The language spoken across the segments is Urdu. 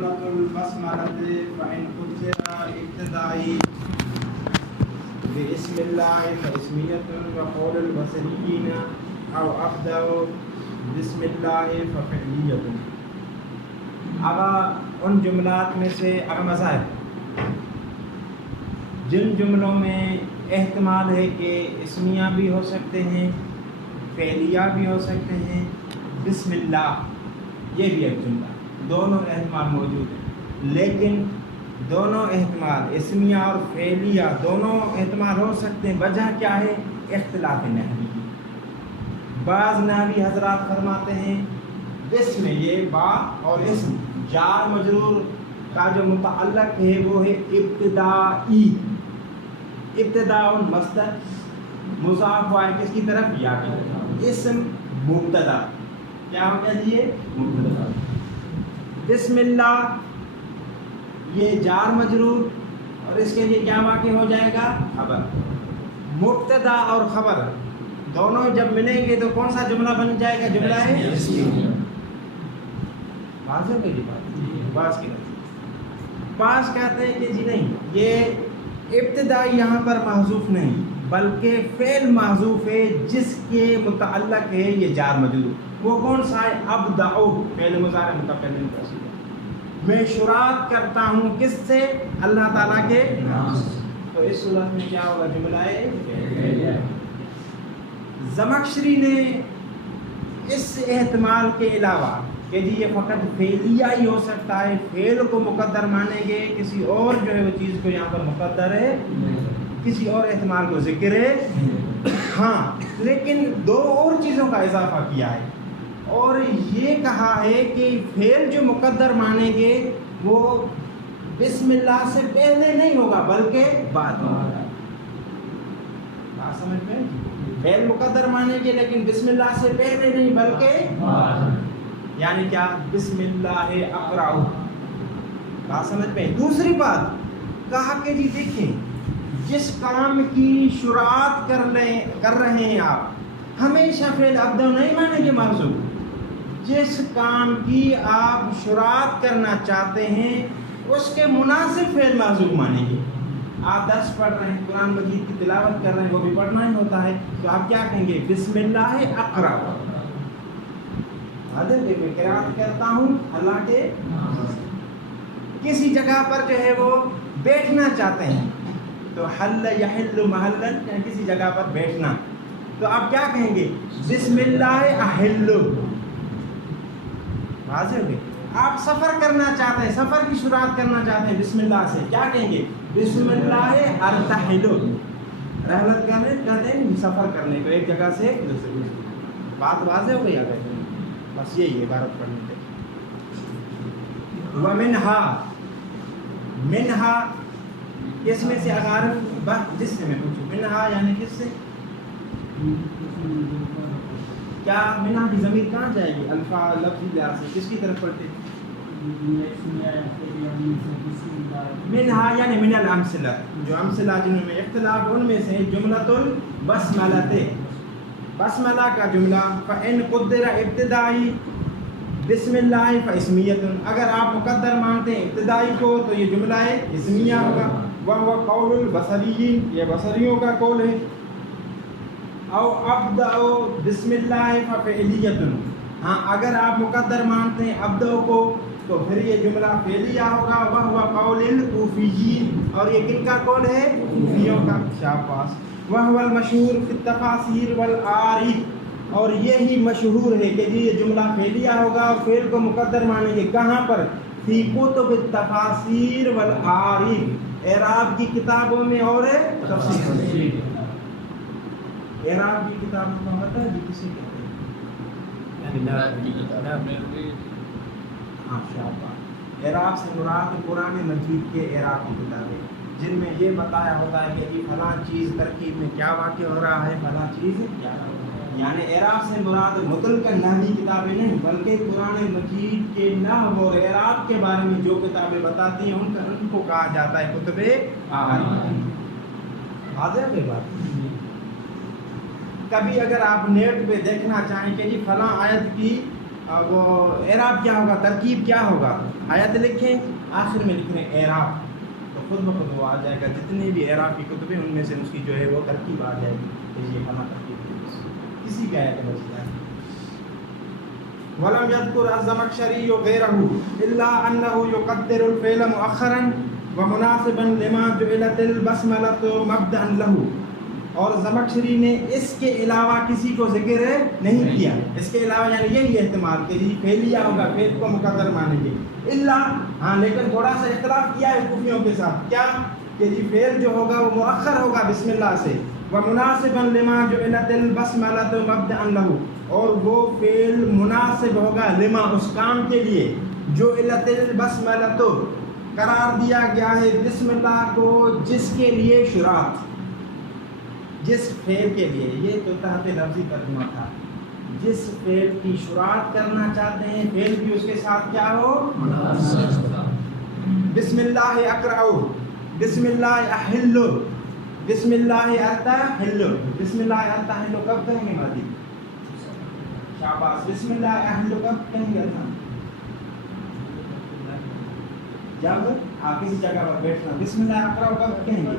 جملۃ البسملۃ فإن قدر ابتدائی بسم اللہ فاسمیۃ وقول البصریین او ابدأ بسم اللہ ففعلیۃ. اب ان جملات میں سے مذاہب جن جملوں میں احتمال ہے کہ اسمیہ بھی ہو سکتے ہیں فعلیہ بھی ہو سکتے ہیں، بسم اللہ یہ بھی ایک جملہ، دونوں احتمال موجود ہیں، لیکن دونوں احتمال اسمیہ اور فعلیہ دونوں احتمال ہو سکتے ہیں. وجہ کیا ہے؟ اختلاف نحوی. بعض نحوی حضرات فرماتے ہیں بسم یہ با اور اسم جار مجرور کا جو متعلق ہے وہ ہے ابتدائی. ابتداء مصدر مضاف ہے کس کی طرف؟ یا کی طرف. اسم مبتدا کیا ہو گیا جی؟ مبتدا. بسم اللہ یہ جار مجرور اور اس کے لیے کیا واقع ہو جائے گا؟ خبر. مبتدا اور خبر دونوں جب ملیں گے تو کون سا جملہ بن جائے گا؟ جملہ ہے بعض کہتے ہیں کہ جی نہیں، یہ ابتدا یہاں پر محذوف نہیں بلکہ فعل محذوف ہے جس کے متعلق ہے یہ جار مجرور. وہ کون سا ہے؟ ابدعو فعل مضارع متکلم کا صیغہ. میں شروعات کرتا ہوں کس سے؟ اللہ تعالیٰ کے نام سے. تو اس صورت میں کیا ہوگا؟ جملہ ہے. زمخشری نے اس احتمال کے علاوہ کہ جی یہ فقط فعلیہ ہی ہو سکتا ہے، فعل کو مقدر مانیں گے، کسی اور جو ہے وہ چیز کو یہاں پر مقدر ہے، کسی اور احتمال کو ذکر ہے ہاں، لیکن دو اور چیزوں کا اضافہ کیا ہے اور یہ کہا ہے کہ فعل جو مقدر مانیں گے وہ بسم اللہ سے پہلے نہیں ہوگا بلکہ بعد میں ہوگا. بات سمجھ میں؟ فعل مقدر مانیں گے لیکن بسم اللہ سے پہلے نہیں بلکہ یعنی کیا؟ بسم اللہ اقرأ. بات سمجھ میں؟ دوسری بات کہا کہ جی دیکھیں جس کام کی شروعات کر رہے ہیں آپ ہمیشہ فعل ابدأ نہیں مانیں گے محذوف. جس کام کی آپ شروعات کرنا چاہتے ہیں اس کے مناسب فعل محذوف مانیں گے. آپ درس پڑھ رہے ہیں، قرآن مجید کی تلاوت کر رہے ہیں، وہ بھی پڑھنا ہی ہوتا ہے، تو آپ کیا کہیں گے؟ بسم اللہ اقرأ. حضرت میں قرات کرتا ہوں اللہ کے. کسی جگہ پر جو ہے وہ بیٹھنا چاہتے ہیں تو حل یحل محلن یعنی کسی جگہ پر بیٹھنا، تو آپ کیا کہیں گے؟ بسم اللہ احل. واضح ہو گئی. آپ سفر کرنا چاہتے ہیں، سفر کی شروعات کرنا چاہتے ہیں بسم اللہ سے، کیا کہیں گے؟ بسم اللہ ارتحل. رحلت کہتے ہیں سفر کرنے کو ایک جگہ سے دوسری. بات واضح ہو گئی؟ آ گئی بس یہی عبارت پڑھنے کے. منہا کس میں سے؟ اگر جس سے میں پوچھوں منہا یعنی کس سے؟ کیا منہا کی ضمیر کہاں جائے گی؟ الفاظ لفظی لحاظ سے کس کی طرف پڑھتے؟ منہا یعنی من الامثلہ، جو امثلہ جنہوں میں اختلاف ان میں سے جملۃ البسملۃ، بسملہ کا جملہ. فإن قدر ابتدائی بسم اللہ فاسمیۃ، اگر آپ مقدر مانتے ہیں ابتدائی کو تو یہ جملہ ہے اسمیہ ہوگا. وہو قول البصریین، یہ بصریوں کا قول ہے. او ابدأ بسم اللہ ففعلیۃ، ہاں اگر آپ مقدر مانتے ہیں ابدأ کو تو پھر یہ جملہ فعلیہ ہوگا. وہو قول الکوفیین، اور یہ کن کا قول ہے؟ کوفیوں کا. شاباش. وہو المشہور فی التفاسیر والآریخ، اور یہی مشہور ہے کہ یہ جملہ فعلیہ ہوگا اور فعل کو مقدر مانیں گے. کہاں پر؟ فی کتب التفاسیر والآریخ، اعراب کی کتابوں میں اور تفسیر. اعراب کی کتابوں کا مطلب ہے کسی کہتے ہیں اعراب سے مراد قرآن مجید کے اعراب کی کتابیں جن میں یہ بتایا ہوتا ہے کہ فلاں چیز ترکیب میں کیا واقع ہو رہا ہے، فلاں چیز کیا ہو رہا ہے. یعنی اعراب سے مراد مطلق نحوی کتابیں نہیں بلکہ قرآن مجید کے نحو اور اعراب کے بارے میں جو کتابیں بتاتی ہیں ان کو کہا جاتا ہے کتب اعراب. واضح ہے بات؟ کبھی اگر آپ نیٹ پہ دیکھنا چاہیں کہ جی فلاں آیت کی وہ اعراب کیا ہوگا، ترکیب کیا ہوگا، آیت لکھیں آخر میں لکھ رہے ہیں اعراب، تو خود بخود وہ آ جائے گا. جتنے بھی اعراب کی کتب ہیں ان میں سے اس کی جو ہے وہ ترکیب آ جائے گی کہ یہ فلاں ترکیب کسی بھی آیت میں بچ جائے. وَلَمْ يَذْكُرْ الزَّمَخْشَرِيُّ غَيْرَهُ إِلَّا أَنَّهُ يُقَدِّرُ الْفِعْلَ مُؤَخَّرًا وَمُنَاسِبًا لِمَا جُعِلَتِ الْبَسْمَلَةُ مَبْدَأً لَهُ. اور زمخشری نے اس کے علاوہ کسی کو ذکر نہیں کیا. اس کے علاوہ یعنی یہی احتمال کہ جی فعلیہ ہوگا، فعل کو مقدر مانیں گے. الا ہاں لیکن تھوڑا سا اختلاف کیا ہے کوفیوں کے ساتھ، کیا کہ جی فعل جو ہوگا وہ مؤخر ہوگا بسم اللہ سے. ومناسبا لما جعلت البسملۃ مبدأ له، اور وہ فعل مناسب ہوگا لما اس کام کے لیے جو جعلت البسملۃ قرار دیا گیا ہے بسم اللہ کو، جس کے لیے شروعات، جس فعل کے لیے، یہ تو تحت لفظی ترجمہ تھا، جس فعل کی شروعات کرنا چاہتے ہیں فعل بھی اس کے ساتھ کیا ہو، بسم اللہ اقرأ، بسم اللہ احل، بسم اللہ ارتحل. بسم اللہ ارتحل کب کہیں گے مادی؟ شاباش. بسم اللہ احل کب کہیں گے؟ جب آپ کسی جگہ پر بیٹھنا. بسم اللہ اقرأ کب کہیں گے؟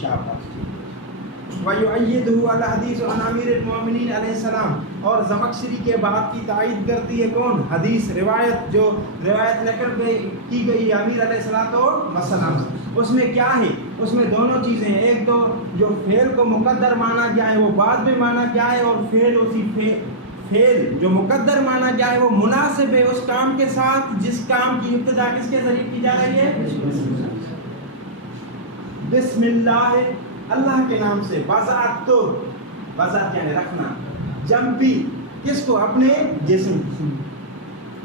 شاباش. وَيُؤَيِّدُهُ الْحَدِيثُ عَنْ أَمِيرِ الْمُؤْمِنِينَ علیہ السلام. اور زمخشری کے بات کی تائید کرتی ہے کون؟ حدیث، روایت، جو روایت نقل کی گئی امیر علیہ السلام سے. اس میں کیا ہے؟ اس میں دونوں چیزیں ہیں. ایک تو جو فعل کو مقدر مانا گیا ہے وہ بعد میں مانا گیا ہے، اور فعل اسی فعل جو مقدر مانا گیا ہے وہ مناسب ہے اس کام کے ساتھ جس کام کی ابتدا کس کے ذریعے کی جا رہی ہے؟ بسم اللہ، اللہ کے نام سے. وضعت، وضعت یعنی رکھنا، جنبی کس کو؟ اپنے جسم.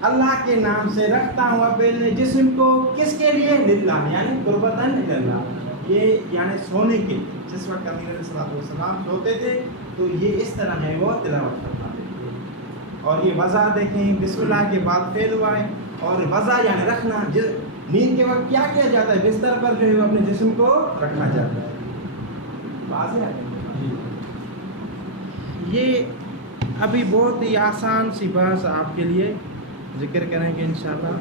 اللہ کے نام سے رکھتا ہوں اپنے جسم کو، کس کے لیے؟ للہ، یعنی قربتاً للہ. یہ یعنی سونے کے لیے. جس وقت امیر علیہ السلام سوتے تھے تو یہ اس طرح ہے وہ تلاوت کرنا تھے. اور یہ وضع دیکھیں، بسم اللہ کے بعد فعل ہوا ہے، اور وضع یعنی رکھنا. نیند کے وقت کیا کیا جاتا ہے؟ بستر پر جو ہے اپنے جسم کو رکھنا جاتا ہے. یہ ابھی بہت ہی آسان سی بات آپ کے لیے ذکر کریں گے انشاءاللہ.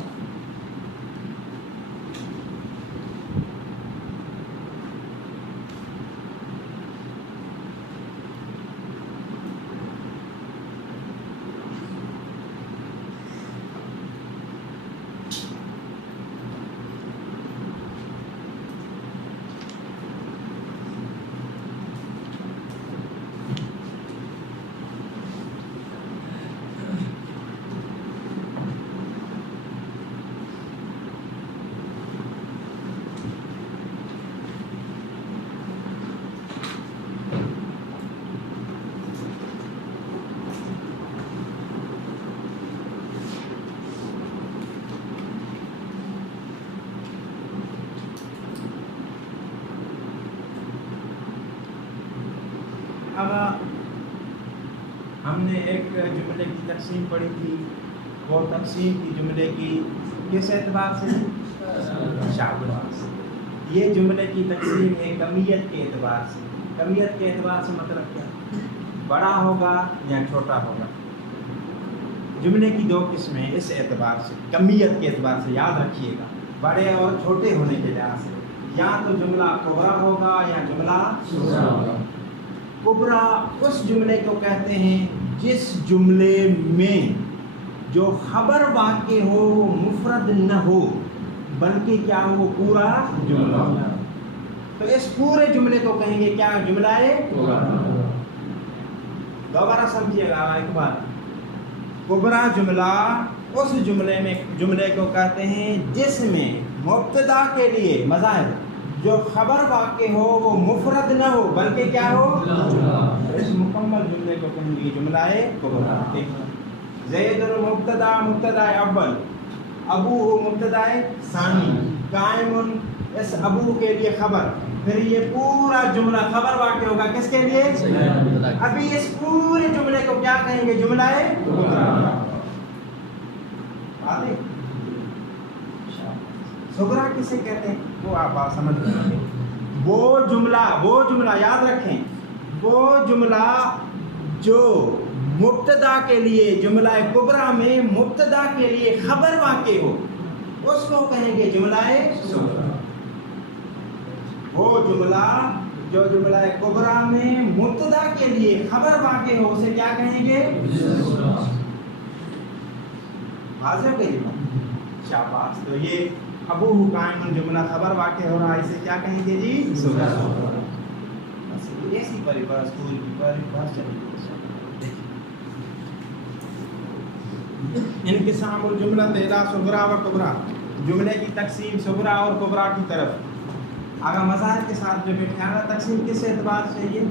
اب ہم نے ایک جملے کی تقسیم پڑھی تھی، وہ تقسیم کی جملے کی کس اعتبار سے؟ شاباش سے. یہ جملے کی تقسیم ہے کمیت کے اعتبار سے. کمیت کے اعتبار سے مطلب کیا؟ بڑا ہوگا یا چھوٹا ہوگا. جملے کی دو قسمیں ہیں اس اعتبار سے، کمیت کے اعتبار سے. یاد رکھیے گا، بڑے اور چھوٹے ہونے کے لحاظ سے. یا تو جملہ کبرا ہوگا یا جملہ صغرا ہوگا. کبرا اس جملے کو کہتے ہیں جس جملے میں جو خبر واقع ہو وہ مفرد نہ ہو بلکہ کیا ہو، وہ پورا جملہ ہو. تو اس پورے جملے کو کہیں گے کیا؟ جملہ ہے کبرا. دوبارہ سمجھیے گا ایک بار. کبرا جملہ اس جملے کو کہتے ہیں جس میں مبتدا کے لیے مظاہر جو خبر واقع ہو وہ مفرد نہ ہو بلکہ کیا ہو، اس مکمل جملے کو کہیں گے جملہ ہے کبرا. زید مبتدا، مبتدا اول، ابو مبتدا ثانی، قائم اس ابو کے لیے خبر. پھر یہ پورا جملہ خبر واقع ہوگا کس کے لیے؟ ابھی اس پورے جملے کو کیا کہیں گے؟ جملہ ہے کبرا. صغرا کسے کہتے ہیں وہ آپ سمجھ لیں گے. وہ جملہ یاد رکھیں، وہ جملہ جو مبتدا کے لیے، جملہ کبرا میں مبتدا کے لیے خبر واقع ہو، اس کو کہیں گے جملہ صغرا. وہ جملہ جو جملہ کبرا میں مبتدا کے لیے خبر واقع ہو اسے کیا کہیں گے؟ واضح ہو گئی بات؟ شاباش. تو یہ ابو قائم جملہ خبر واقع ہو رہا ہے اسے کیا کہیں گے جی؟ صغرا. بس ایسی پریباس پوری کی پریباس چلی گئی. انقسام الجملہ الی صغرا و کبرا، جملے کی تقسیم صغرا اور کبرا کی طرف. اگر مظاہر کے ساتھ جو خیال تقسیم کس اعتبار سے یہ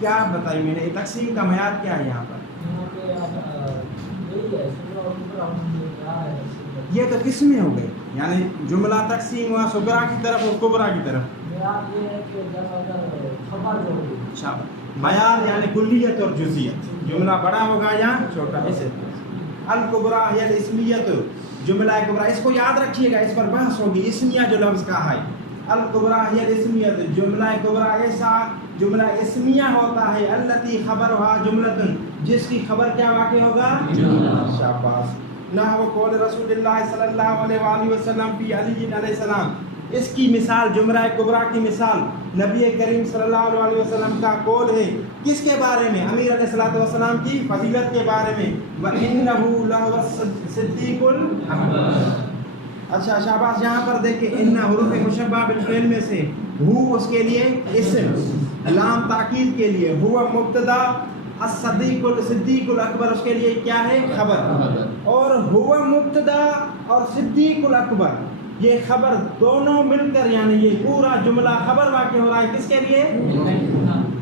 کیا بتائی میں نے، تقسیم کا معیار کیا ہے یہاں پر؟ یہ تو کس میں ہو گئے، یعنی جملہ تقسیم ہوا صغرا کی طرف اور کبرا کی طرف. معیار یعنی کلیت اور جزئیت، جملہ بڑا ہوگا یا چھوٹا. اسے الکبرا یا اسمیت، جملہ کبرا، اس کو یاد رکھیے گا، اس پر بحث ہوگی. اسمیہ جو لفظ کا ہے الکبرا یا اسمیت، جملہ کبرا ایسا جملہ اسمیہ ہوتا ہے التی خبرها جملۃ، جس کی خبر کیا واقع ہوگا؟ شاباش. نحو قول رسول اللہ صلی اللہ علیہ وآلہ وسلم فی علی علیہ السلام، اس کی مثال جملہ کبرا کی مثال نبی کریم صلی اللہ علیہ وسلم کا قول ہے کس کے بارے میں؟ امیر علیہ الصلوۃ والسلام کی فضیلت کے بارے میں. وَإِنَّهُ لَهُوَ الصِّدِّيقُ الْأَكْبَرُ. اچھا شاباش. یہاں پر دیکھیں ان حروف مشبہ بالفعل میں سے ہو اس کے لیے اسم، لام تاکید کے لیے، ہوا مبتدا، الصدیق الاکبر اس کے لیے کیا ہے؟ خبر. اور ہوا مبتدا اور صدیق الاکبر یہ خبر دونوں مل کر یعنی یہ پورا جملہ خبر واقع ہو رہا ہے کس کے لیے؟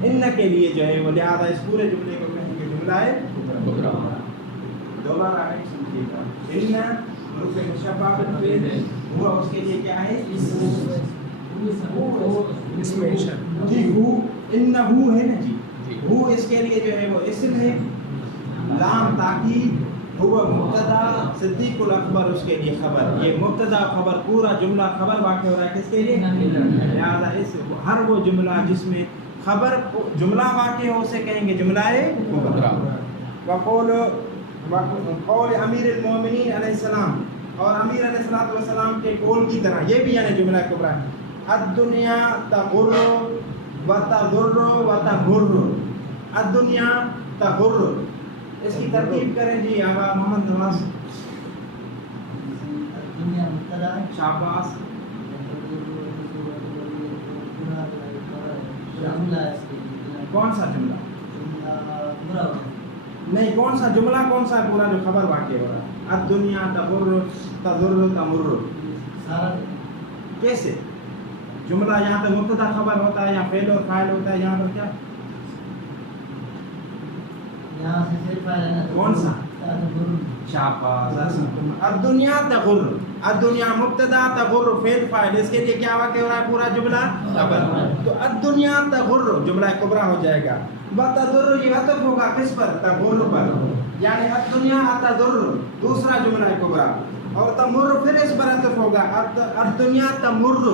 ان کے لیے جو ہے وہ، لہذا اس پورے جملے کو کہیں گے جملہ ہے دوبارہ ہے سمجھیے گا. ان حروف مشبہ بالفعل ہوا اس کے لیے کیا ہے؟ اسم جی. ہو انہو ہے نا جی، ہو اس کے لیے جو ہے وہ اسم ہے، لام تاکید، ہوا مبتدا، صدیق الاکبر اس کے لیے خبر. یہ مبتدا خبر پورا جملہ خبر واقع ہو رہا ہے کس کے لیے؟ لہذا اس ہر وہ جملہ جس میں خبر جملہ واقع ہو اسے کہیں گے جملہ کبرا. وقول امیر المومنین علیہ السلام، اور امیر علیہ السلام کے قول کی طرح یہ بھی یعنی جملہ کبرا ہے. الدنیا تغر و تضر و تغر، الدنیا تغر. اس کی ترتیب کریں جی آقا محمد نواز. شاباش. کون سا جملہ؟ نہیں، کون سا جملہ کون سا ہے پورا جو خبر واقع ہو رہا ہے؟ الدنیا تغر تضر تمر. کیسے جملہ یہاں پہ مبتدا خبر ہوتا ہے یا فعل اور فاعل ہوتا ہے؟ یہاں پر کیا کون سا؟ شاباش. الدنیا تغر، الدنیا مبتدا، تغر فعل فاعل، اس کے لیے کیا واقع ہو رہا ہے؟ پورا جملہ خبر. تو الدنیا تغر جملہ کبرا ہو جائے گا. وتضر یہ عطف ہوگا کس پر؟ تغر پر، یعنی الدنیا تضر دوسرا جملہ کبرا. اور تمر پھر اس پر عطف ہوگا، الدنیا تمر،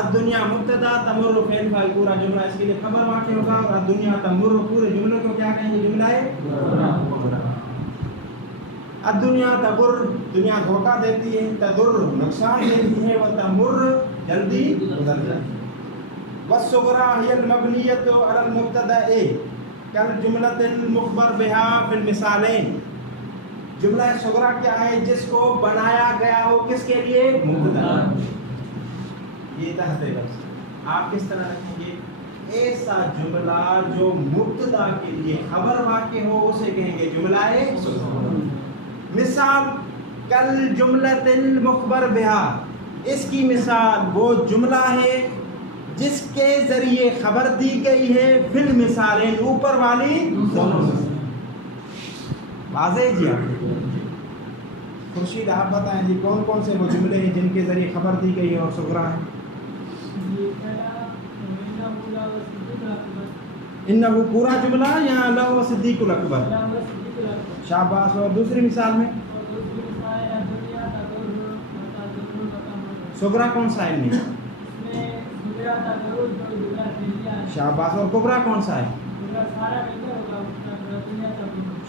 الدنیا مبتدا، تمر فعل فاعل پورا جملہ اس کے لیے خبر واقع ہوگا. اور الدنیا تمر پورے جملے کو کیا کہیں گے؟ جملہ ہے کبرا. الدنیا تغر دنیا دھوکہ دیتی ہے، تضر نقصان دیتی ہے، وتمر جلدی گزر جاتی ہے. والصغرى هي المبنية على المبتدأ كالجملة المخبر بها في المثالين. جملہ صغرا کیا ہے؟ جس کو بنایا گیا ہو کس کے لیے؟ مبتدا. یہ تحت لفظ آپ کس طرح رکھیں گے؟ ایسا جملہ جو مبتدا کے لیے خبر واقع ہو اسے کہیں گے جملہ صغرا. مثال کل جملۃ المخبر بها، اس کی مثال وہ جملہ ہے جس کے ذریعے خبر دی گئی ہے فی المثالین اوپر والی دونوں سے. واضح جی؟ آپ خورشید آپ بتائیں جی کون کون سے وہ جملے ہیں جن کے ذریعے خبر دی گئی ہے اور صغرا ہے؟ انہو پورا جملہ یا لہو صدیق الاکبر؟ شاباش. اور دوسری مثال میں صغرا کون سا ہے؟ شاباش. اور کبرا کون سا ہے؟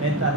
45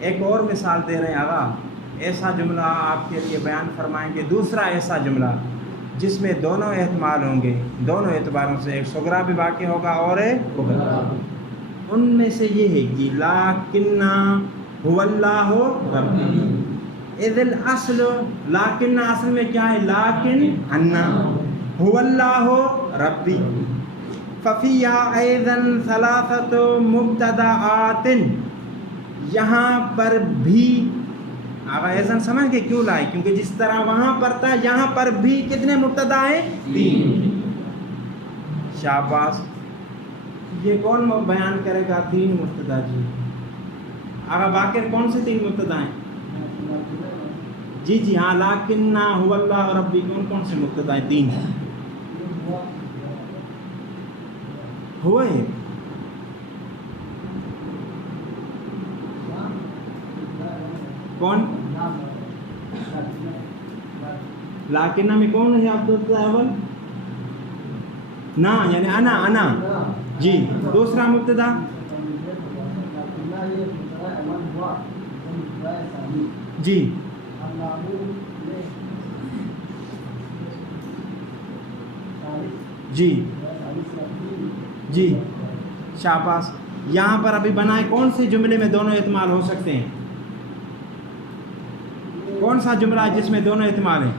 ایک اور مثال دے رہے ہیں آغا، ایسا جملہ آپ کے لیے بیان فرمائیں گے، دوسرا ایسا جملہ جس میں دونوں احتمال ہوں گے، دونوں اعتباروں سے، ایک صغرا بھی واقع ہوگا اور ایک کبرا۔ ان میں سے یہ ہے کہ لیکن هو اللہ ربی، اذ الاصل لیکن اصل میں کیا ہے؟ لیکن انا هو اللہ ربی، ففیہا ایضا ثلاثۃ مبتدآت، یہاں پر بھی آغا ایزن سمجھ کے کیوں لائے؟ کیونکہ جس طرح وہاں پر تھا یہاں پر بھی کتنے مبتدا ہیں؟ 3۔ شاباش، یہ کون بیان کرے گا 3 مبتدا؟ جی آغا باقر کون سے 3 مبتدا ہیں؟ جی ہاں، لیکن هو اللہ ربی، کون سے مبتدا ہیں؟ 3 ہوئے۔ کون؟ لیکن میں کون ہے عبد اول؟ نا یعنی انا جی۔ دوسرا مبتدا جی جی جی شاباش۔ یہاں پر ابھی بنائے کون سے جملے میں دونوں احتمال ہو سکتے ہیں؟ کون سا جملہ ہے جس میں دونوں احتمال ہیں؟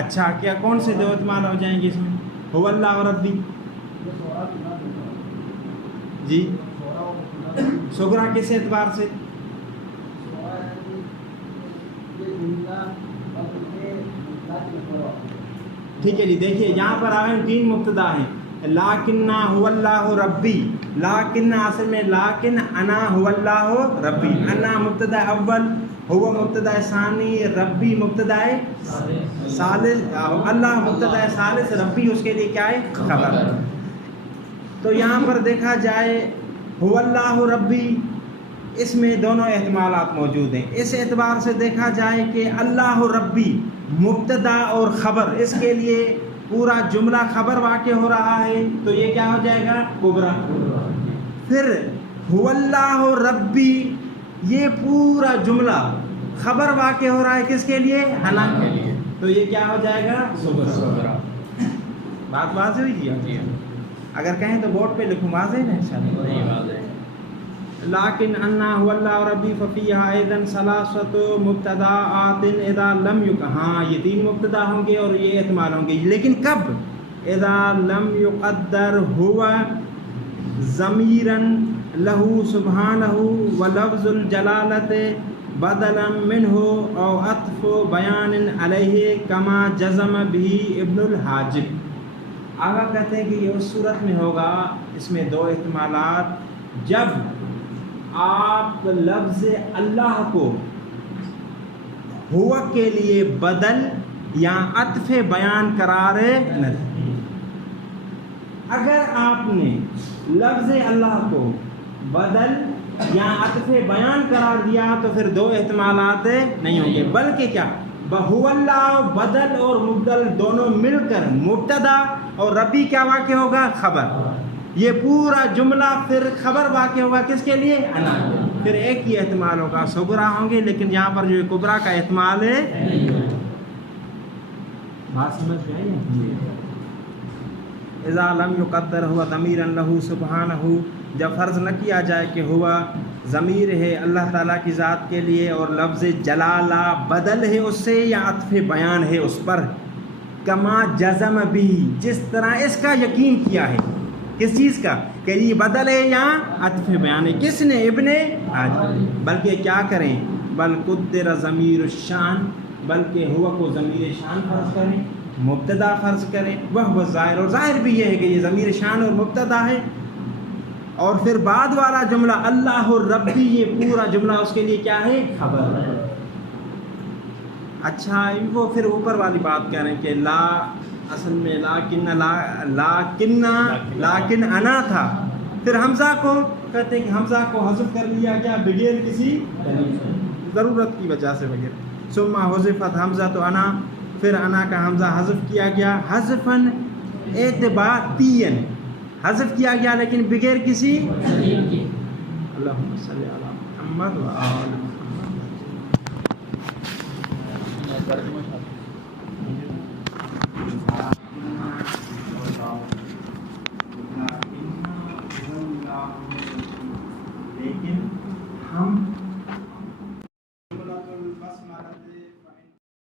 اچھا، کیا کون سے 2 احتمال ہو جائیں گے اس میں؟ هو اللہ ربی جی، صغرا کس اعتبار سے؟ ٹھیک ہے جی، دیکھیے یہاں پر آئے 3 مبتدا ہیں، لیکن هو اللہ ربی، لیکن اصل میں لیکن انا هو اللہ ربی، انا مبتدا اول، هو مبتدا ثانی، ربی مبتدا ثالث، اللہ مبتدا ثالث، ربی اس کے لیے کیا ہے؟ خبر۔ تو یہاں پر دیکھا جائے هو اللہ ربی، اس میں دونوں احتمالات موجود ہیں۔ اس اعتبار سے دیکھا جائے کہ اللہ ربی مبتدا اور خبر، اس کے لیے پورا جملہ خبر واقع ہو رہا ہے، تو یہ کیا ہو جائے گا؟ کبرا۔ پھر هو اللہ ربی، یہ پورا جملہ خبر واقع ہو رہا ہے کس کے لیے؟ انا کے لیے، تو یہ کیا ہو جائے گا؟ صغرا۔ بات واضح ہوئی جی؟ اگر کہیں تو بورڈ پہ لکھوں، واضح ہے نا انشاءاللہ؟ لیکن انا هو اللہ ربی ففیہا ایضا ثلاثۃ مبتدآت اذا لم ہاں یہ 3 مبتدا ہوں گے اور یہ احتمال ہوں گے، لیکن کب؟ اذا لم یقدر هو ضمیرا لہ سبحانہ ولفظ الجلالۃ بدلا منہ او عطف بیان علیہ کما جزم بھی ابن الحاجب۔ آگا کہتے ہیں کہ یہ اس صورت میں ہوگا، اس میں 2 احتمالات، جب آپ لفظ اللہ کو ہوا کے لیے بدل یا عطف بیان قرار نہ دیں۔ اگر آپ نے لفظ اللہ کو بدل یا عطف بیان قرار دیا تو پھر 2 احتمالات نہیں ہوں گے، بلکہ کیا؟ هو اللہ بدل اور مبدل دونوں مل کر مبتدا اور ربی کیا واقع ہوگا؟ خبر۔ یہ پورا جملہ پھر خبر واقع ہوگا کس کے لیے؟ انا۔ پھر ایک ہی احتمال ہوگا، صغرا ہوں گے، لیکن یہاں پر جو کبرا کا احتمال ہے، بات سمجھ میں آئی؟ اذا لم یقدر ہوا ضمیرا لہ سبحانہ، جب فرض نہ کیا جائے کہ ہوا ضمیر ہے اللہ تعالیٰ کی ذات کے لیے اور لفظ جلالہ بدل ہے اس سے یا عطف بیان ہے اس پر، کما جزم بھی، جس طرح اس کا یقین کیا ہے، کس چیز کا؟ کہ یہ بدل ہے یا عطف بیان ہے، کس نے؟ ابن حاجب۔ بلکہ کیا کریں؟ بل قدر ضمیر الشان، بلکہ ہوا کو ضمیر شان فرض کریں، مبتدا فرض کریں، وہ ظاہر، اور ظاہر بھی یہ ہے کہ یہ ضمیر شان اور مبتدا ہے، اور پھر بعد والا جملہ اللہ ربی، یہ پورا جملہ اس کے لیے کیا ہے؟ خبر۔ اچھا، وہ پھر اوپر والی بات کہہ رہے ہیں کہ لا، اصل میں لیکن انا تھا، پھر حمزہ کو کہتے ہیں کہ حمزہ کو حذف کر لیا گیا بغیر کسی ضرورت کی وجہ سے، بغیر ثم حذفت حمزہ تو انا، پھر انا کا حمزہ حذف کیا گیا، حذفاً اعتباطیاً، حذف کیا گیا لیکن بغیر کسی اللهم صل على محمد وآل محمد.